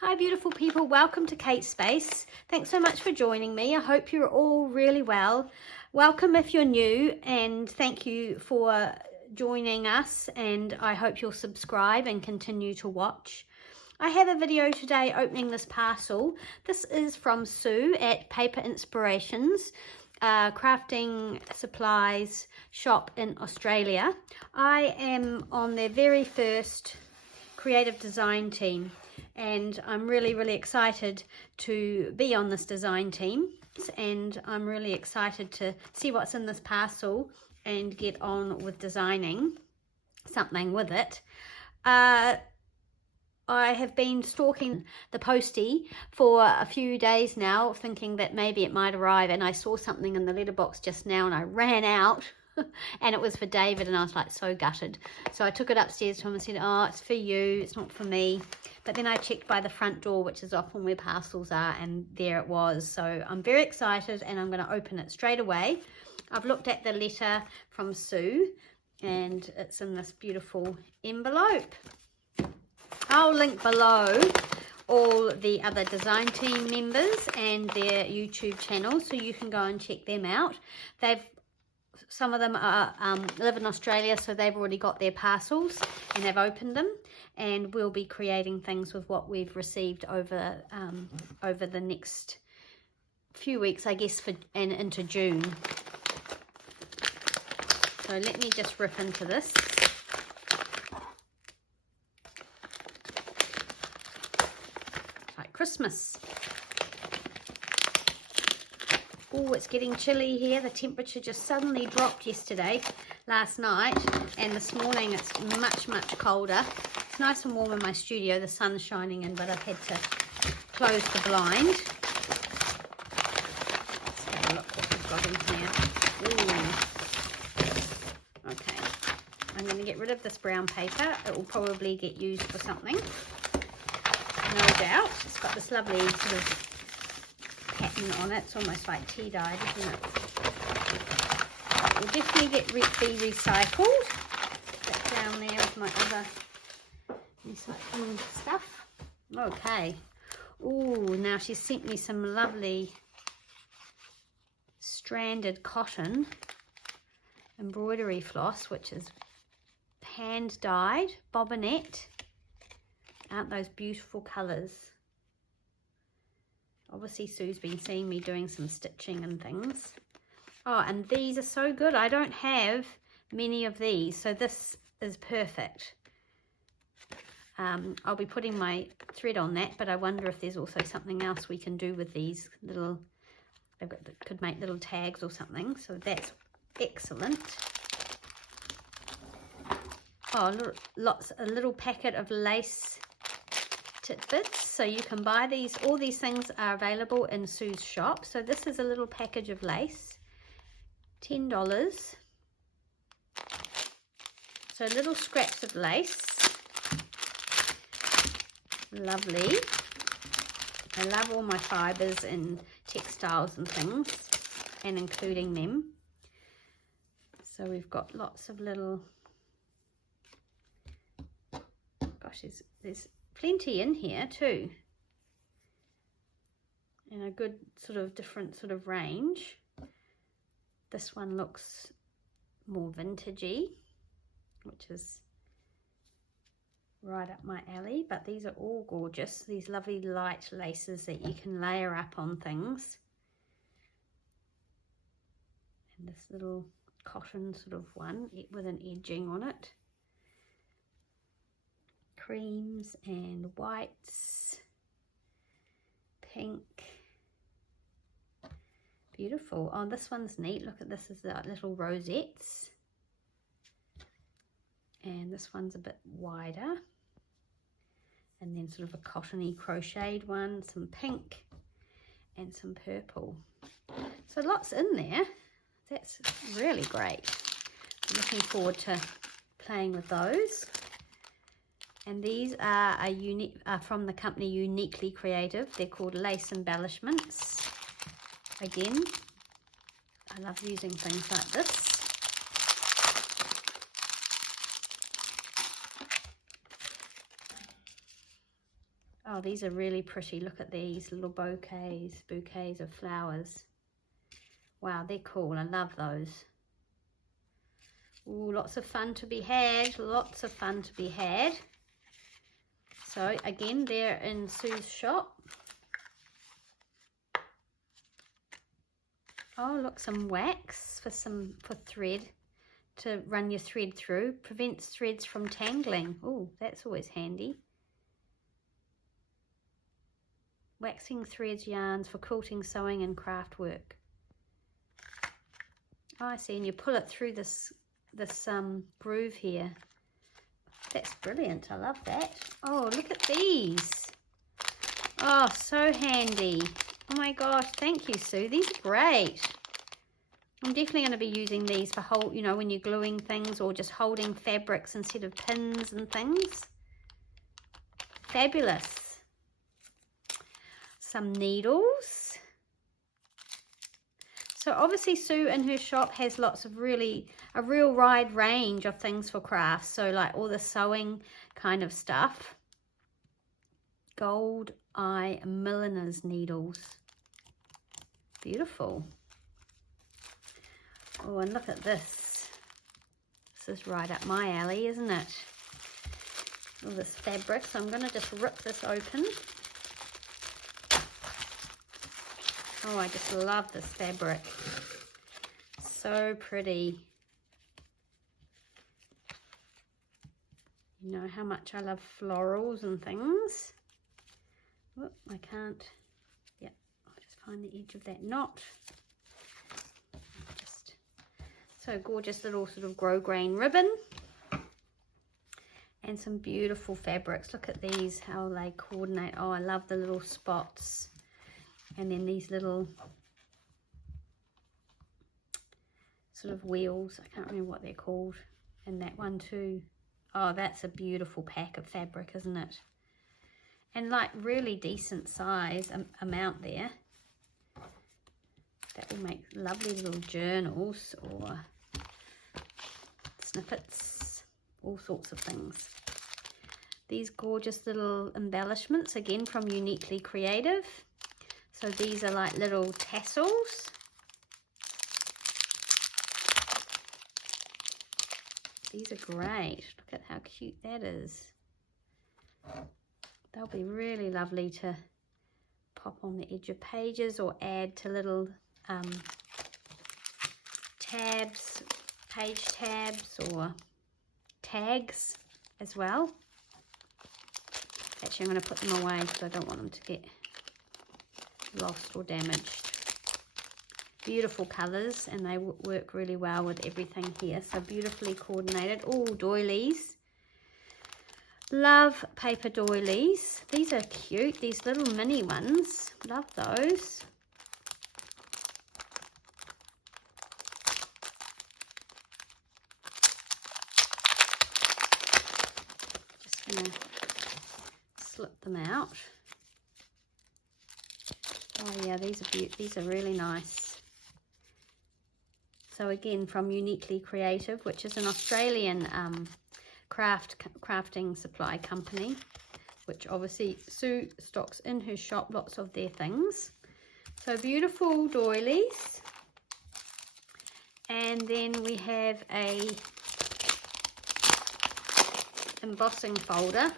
Hi beautiful people, welcome to Kate's Space. Thanks so much for joining me. I hope you're all really well. Welcome if you're new, and thank you for joining us, and I hope you'll subscribe and continue to watch. I have a video today opening this parcel. This is from Sue at Paper Inspirations, crafting supplies shop in Australia. I am on their very first creative design team, and I'm really excited to be on this design team, and I'm really excited to see what's in this parcel and get on with designing something with it. I have been stalking the postie for a few days now, thinking that maybe it might arrive, and I saw something in the letterbox just now and I ran out and it was for David, and I was like so gutted. So I took it upstairs to him and said, oh, it's for you, it's not for me. But then I checked by the front door, which is often where parcels are, and there it was. So I'm very excited and I'm going to open it straight away. I've looked at the letter from Sue and it's in this beautiful envelope. I'll link below all the other design team members and their YouTube channels, so you can go and check them out. Some of them are live in Australia, so they've already got their parcels and they've opened them, and we'll be creating things with what we've received over the next few weeks, I guess, and into June. So let me just rip into this. It's like Christmas. Oh, it's getting chilly here. The temperature just suddenly dropped last night, and this morning it's much colder. It's nice and warm in my studio. The sun's shining in, but I've had to close the blind. Let's have a look what we've got in here. Ooh. Okay, I'm going to get rid of this brown paper. It will probably get used for something, no doubt. It's got this lovely sort of pattern on it. It's almost like tea dyed, isn't it? It will definitely be recycled. That's down there with my other recycling stuff. Okay. Oh, now she's sent me some lovely stranded cotton embroidery floss, which is hand dyed bobinette. Aren't those beautiful colours? Obviously Sue's been seeing me doing some stitching and things. Oh, and these are so good. I don't have many of these, so this is perfect. I'll be putting my thread on that, but I wonder if there's also something else we can do with these little, could make little tags or something, so that's excellent. Oh, a little packet of lace tidbits, so you can buy these. All these things are available in Sue's shop. So this is a little package of lace, $10. So little scraps of lace, lovely. I love all my fibers and textiles and things, and including them. So we've got lots of little, gosh, there's plenty in here too, and a good sort of different sort of range. This one looks more vintagey, which is right up my alley, but these are all gorgeous. These lovely light laces that you can layer up on things, and this little cotton sort of one with an edging on it. Creams and whites, pink, beautiful. Oh, this one's neat. Look at this, is the little rosettes, and this one's a bit wider, and then sort of a cottony crocheted one, some pink and some purple. So lots in there. That's really great. I'm looking forward to playing with those. And these are from the company Uniquely Creative. They're called LaceEmbellishments. Again, I love using things like this. Oh, these are really pretty. Look at these little bouquets of flowers. Wow, they're cool. I love those. Ooh, lots of fun to be had. Lots of fun to be had. So again, they're in Sue's shop. Oh, look, some wax for thread to run your thread through. Prevents threads from tangling. Oh, that's always handy. Waxing threads, yarns for quilting, sewing and craft work. Oh, I see, and you pull it through this groove here. That's brilliant. I love that. Oh, look at these. Oh, so handy. Oh my gosh, thank you, Sue. These are great. I'm definitely going to be using these for when you're gluing things or just holding fabrics instead of pins and things. Fabulous. Some needles. So obviously Sue in her shop has lots of a real wide range of things for crafts. So like all the sewing kind of stuff. Gold eye milliner's needles. Beautiful. Oh, and look at this. This is right up my alley, isn't it? All this fabric. So I'm going to just rip this open. Oh, I just love this fabric. So pretty. You know how much I love florals and things. Oh, I can't. Yeah, I'll just find the edge of that knot. Just so gorgeous little sort of grosgrain ribbon. And some beautiful fabrics. Look at these, how they coordinate. Oh, I love the little spots. And then these little sort of wheels. I can't remember what they're called. And that one too. Oh, that's a beautiful pack of fabric, isn't it? And like really decent size amount there. That will make lovely little journals or snippets, all sorts of things. These gorgeous little embellishments, again from Uniquely Creative. So these are like little tassels. These are great. Look at how cute that is. They'll be really lovely to pop on the edge of pages or add to little tabs, page tabs or tags as well. Actually, I'm going to put them away because I don't want them to get lost or damaged. Beautiful colours, and they work really well with everything here. So beautifully coordinated. Oh, doilies. Love paper doilies. These are cute. These little mini ones. Love those. Just going to slip them out. Oh yeah, these are really nice. So again, from Uniquely Creative, which is an Australian crafting supply company, which obviously Sue stocks in her shop lots of their things. So beautiful doilies. And then we have a embossing folder.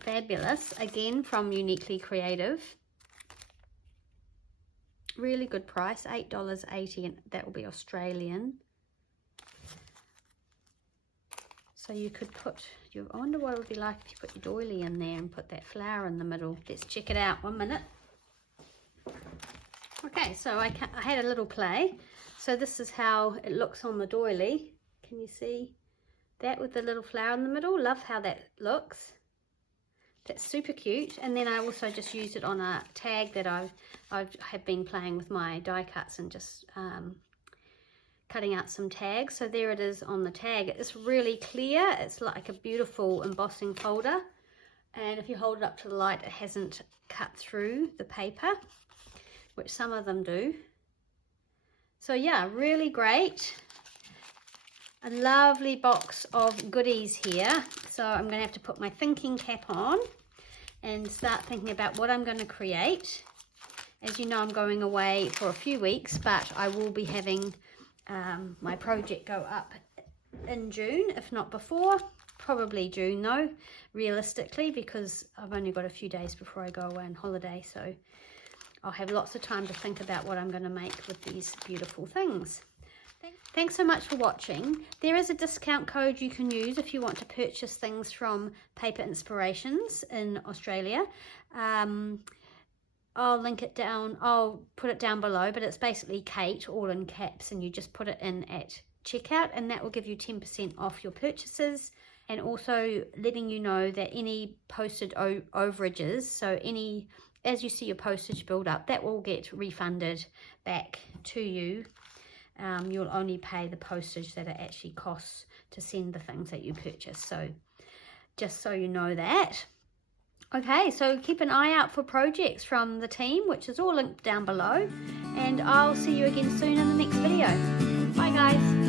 Fabulous, again from Uniquely Creative. Really good price, $8.80, and that will be Australian. So you could put I wonder what it would be like if you put your doily in there and put that flower in the middle. Let's check it out 1 minute. Okay, so I had a little play. So this is how it looks on the doily. Can you see that with the little flower in the middle? Love how that looks. That's super cute. And then I also just used it on a tag that I have been playing with my die cuts and just cutting out some tags. So there it is on the tag. It's really clear. It's like a beautiful embossing folder. And if you hold it up to the light, it hasn't cut through the paper, which some of them do. So yeah, really great. a lovely box of goodies here. So I'm going to have to put my thinking cap on and start thinking about what I'm going to create. As you know, I'm going away for a few weeks, but I will be having my project go up in June, if not before. Probably June though, realistically, because I've only got a few days before I go away on holiday, so I'll have lots of time to think about what I'm going to make with these beautiful things. Thanks so much for watching. There is a discount code you can use if you want to purchase things from Paper Inspirations in Australia. I'll link it down, I'll put it down below, but it's basically Kate, all in caps, and you just put it in at checkout, and that will give you 10% off your purchases. And also letting you know that any posted overages, so as you see your postage build up, that will get refunded back to you. You'll only pay the postage that it actually costs to send the things that you purchase. So just so you know that. Okay, so keep an eye out for projects from the team, which is all linked down below. And I'll see you again soon in the next video. Bye guys.